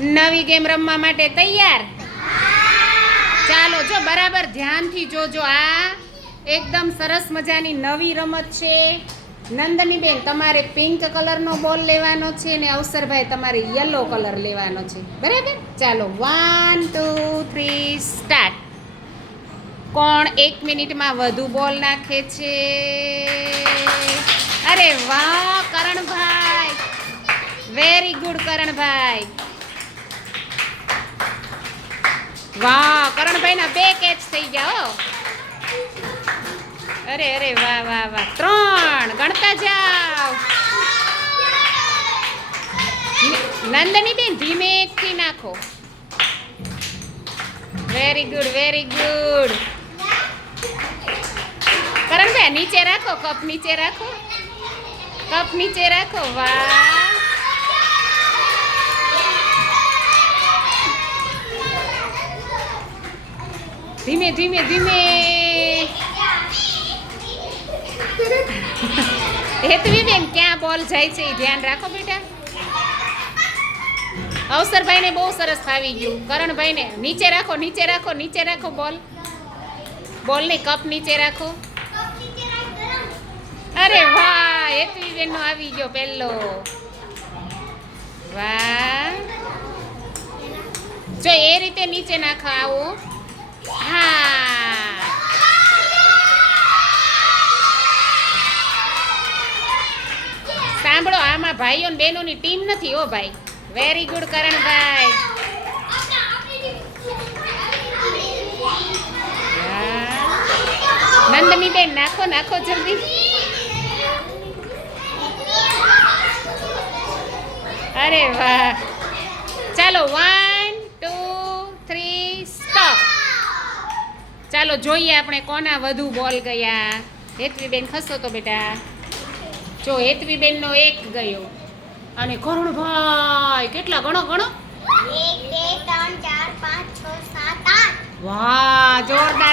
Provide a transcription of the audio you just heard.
નવી ગેમ રમવા માટે તૈયાર? ચાલો, જો બરાબર ધ્યાનથી જોજો આ. એકદમ સરસ મજાની નવી રમત છે. નંદની બેન તમારે પિંક કલરનો બોલ લેવાનો છે ને અવસરભાઈ, તમારે યલો કલર લેવાનો છે. બરાબર? ચાલો વન ટુ થ્રી સ્ટાર્ટ કોણ એક મિનિટમાં વધુ બોલ નાખે છે? અરે વાહ, કરણભાઈ. Very good Karanbhai. વાહ કરણભાઈ ના બે કેચ થઈ ગયા, હો. અરે અરે, વાહ વાહ વાહ. ત્રણ ગણતા જાઓ નંદની બેન ધીમેથી નાખો. Very good very good Karanbhai, નીચે રાખો, કપ નીચે રાખો. કપ નીચે રાખો, વાહ. ધીમે ધીમે ધીમે. હેતવી બેન ક્યાં બોલ જાય છે ધ્યાન રાખો બેટા. અવસરભાઈને બહુ સરસ ફાવી ગયું. કરણભાઈને નીચે રાખો નીચે રાખો નીચે રાખો બોલ. બોલની કપ નીચે રાખો. અરે વાહ હેતવી બેનનો આવી ગયો પહેલો વાહ. જો એ રીતે નીચે નાખો આવો. સાંભળો, આમાં ભાઈઓ ને બહેનોની ટીમ નથી ઓ ભાઈ. Very good Karanbhai. નંદની બેન, નાખો નાખો જલ્દી. અરે વાહ. ચાલો વન ટુ થ્રી સ્ટોપ ચાલો જોઈએ આપણે કોના વધુ બોલ ગયા. હેતવી બેન ખસો તો બેટા. જો હેતવી બેનનો એક ગયો. અને કરુણભાઈ કેટલા ગણો ગણો? વાહ જોરદાર.